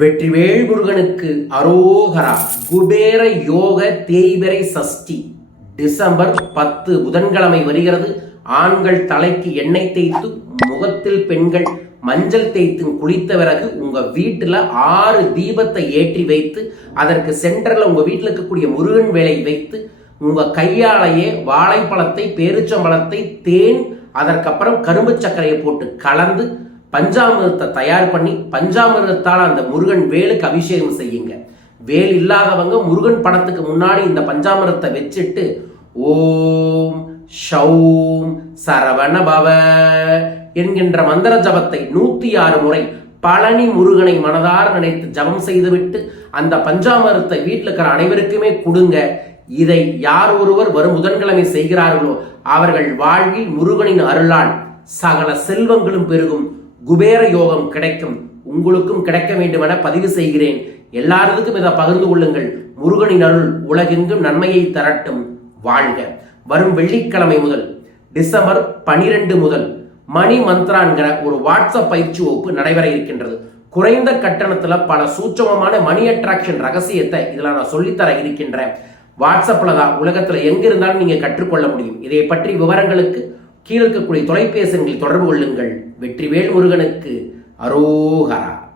வெற்றிவேல் முருகனுக்கு அரோகரா. குபேர யோக தேய்பிரை சஷ்டி. டிசம்பர் பத்து புதன்கிழமை வருகிறது. ஆண்கள் தலைக்கு எண்ணெய் தேய்த்து முகத்தில் பெண்கள் மஞ்சள் தேய்த்து குளித்த பிறகு உங்க வீட்டுல ஆறு தீபத்தை ஏற்றி வைத்து அதற்கு சென்டர்ல உங்க வீட்டில் இருக்கக்கூடிய முருகன் வேலை வைத்து உங்க கையாலேயே வாழைப்பழத்தை பேரிச்சம்பழத்தை தேன் அதற்கப்புறம் கரும்பு சர்க்கரையை போட்டு கலந்து பஞ்சாமிரதத்தை தயார் பண்ணி பஞ்சாமிரதத்தால் அந்த முருகன் வேலுக்கு அபிஷேகம் செய்யுங்க. வேல் இல்லாதவங்க முருகன் படத்துக்கு முன்னாடி இந்த பஞ்சாமிரத்தை வச்சுட்டு ஓம் ஷௌம் சரவண பவ என்கின்ற மந்திர ஜபத்தை நூத்தி ஆறு முறை பழனி முருகனை மனதார நினைத்து ஜபம் செய்துவிட்டு அந்த பஞ்சாமிரத்தை வீட்டில் இருக்கிற அனைவருக்குமே கொடுங்க. இதை யார் ஒருவர் வரும் புதன்கிழமை செய்கிறார்களோ அவர்கள் வாழ்வில் முருகனின் அருளால் சகல செல்வங்களும் பெருகும். குபேர யோகம் கிடைக்கும் உங்களுக்கும் கிடைக்க வேண்டும் என பதிவு செய்கிறேன். எல்லாருக்கும் இதை பகிர்ந்து கொள்ளுங்கள். முருகனின் அருள் உலகெங்கும் நன்மையை தரட்டும். வாழ்க. வரும் வெள்ளிக்கிழமை முதல் டிசம்பர் பனிரெண்டு முதல் மணி மந்த்ரான்கிற ஒரு வாட்ஸ்அப் பயிற்சி வகுப்பு நடைபெற இருக்கின்றது. குறைந்த கட்டணத்தில் பல சூட்சமமான மணி அட்ராக்ஷன் ரகசியத்தை இதில் நான் சொல்லித்தர இருக்கின்றேன். வாட்ஸ்அப்பில் தான் உலகத்தில் எங்கிருந்தாலும் இருந்தாலும் கற்றுக்கொள்ள முடியும். இதை பற்றி விவரங்களுக்கு கீழே இருக்கக்கூடிய தொலைபேசி தொடர்பு கொள்ளுங்கள். வெற்றிவேல் முருகனுக்கு அரோகரா.